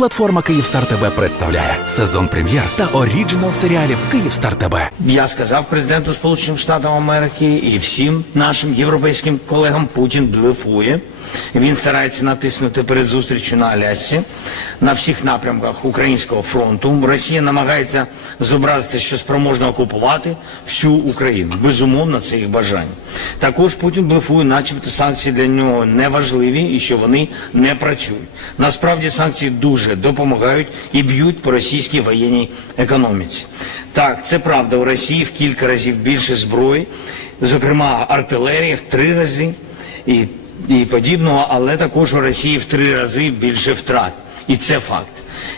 Платформа Київстар ТБ представляє сезон прем'єр та оріджинал серіалів Київстар ТБ. Я сказав президенту Сполучених Штатів Америки і всім нашим європейським колегам Путін блефує. Він старається натиснути перед зустрічю на Алясці на всіх напрямках українського фронту. Росія намагається зобразити, що спроможна окупувати всю Україну. Безумовно, це їх бажання. Також Путін блефує, начебто санкції для нього не важливі і що вони не працюють. Насправді санкції дуже допомагають і б'ють по російській воєнній економіці. Так, це правда. У Росії в кілька разів більше зброї, зокрема артилерії в три рази і, і подібного, але також у Росії в три рази більше втрат. І це факт.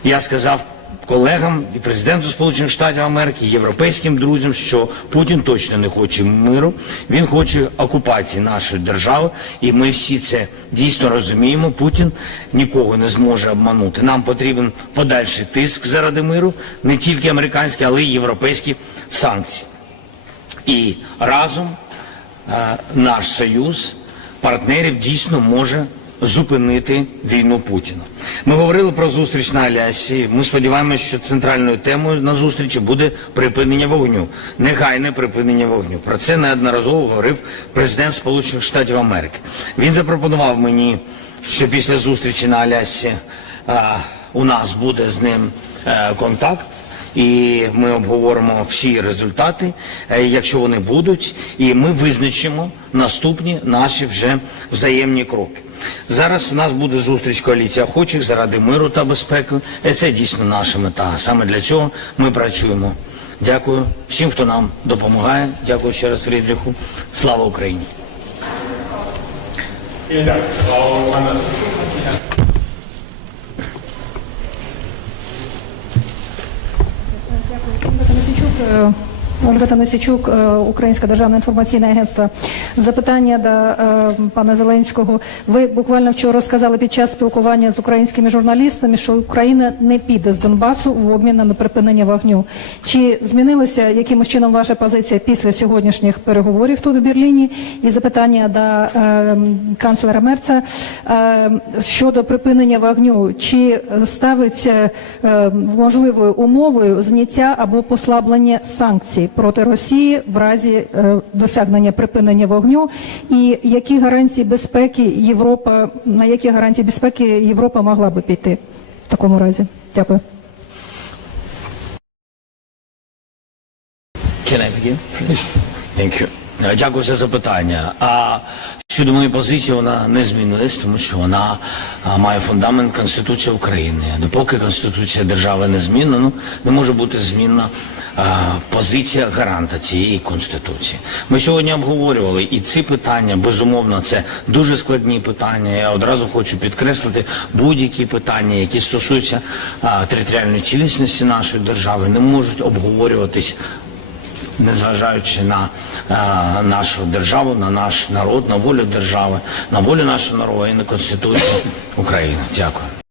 Я сказав колегам і президенту Сполучених Штатів Америки, європейським друзям, що Путін точно не хоче миру, він хоче окупації нашої держави, і ми всі це дійсно розуміємо. Путін нікого не зможе обманути. Нам потрібен подальший тиск заради миру, не тільки американські, але й європейські санкції. І разом е, наш союз партнерів дійсно може зупинити війну Путіна. Ми говорили про зустріч на Алясі. Ми сподіваємося, що центральною темою на зустрічі буде припинення вогню, негайне припинення вогню. Про це неодноразово говорив президент Сполучених Штатів Америки. Він запропонував мені, що після зустрічі на Алясі е, у нас буде з ним е, контакт і ми обговоримо всі результати, е, якщо вони будуть, і ми визначимо наступні наші вже взаємні кроки. Зараз у нас буде зустріч коаліції охочих заради миру та безпеки. І Це дійсно наша мета. Саме для цього ми працюємо. Дякую всім, хто нам допомагає. Дякую ще раз Фрідріху. Слава Україні! Vielen Dank. Ольга Танасічук, е, Українське державне інформаційне агентство. Запитання до е, пана Зеленського. Ви буквально вчора сказали під час спілкування з українськими журналістами, що Україна не піде з Донбасу в обмін на припинення вогню. Чи змінилася якимось чином ваша позиція після сьогоднішніх переговорів тут в Берліні? І запитання до е, канцлера Мерца щодо припинення вогню. Чи ставиться можливою умовою зняття або послаблення санкцій проти Росії в разі е, досягнення припинення вогню? І які гарантії безпеки Європа на які гарантії безпеки Європа могла би піти в такому разі? Дякую. Can I begin? Thank you. Е, Дякую за запитання. Щодо моєї позиції, вона не змінилась, тому що вона має фундамент Конституції України. Допоки Конституція держави не змінена, ну, не може бути змінна а, позиція гаранта цієї Конституції. Ми сьогодні обговорювали і ці питання, безумовно, це дуже складні питання. Я одразу хочу підкреслити будь-які питання, які стосуються а, територіальної цілісності нашої держави, не можуть обговорюватись незважаючи на е, нашу державу, на наш народ, на волю держави, на волю нашого народу і на Конституцію України. Дякую.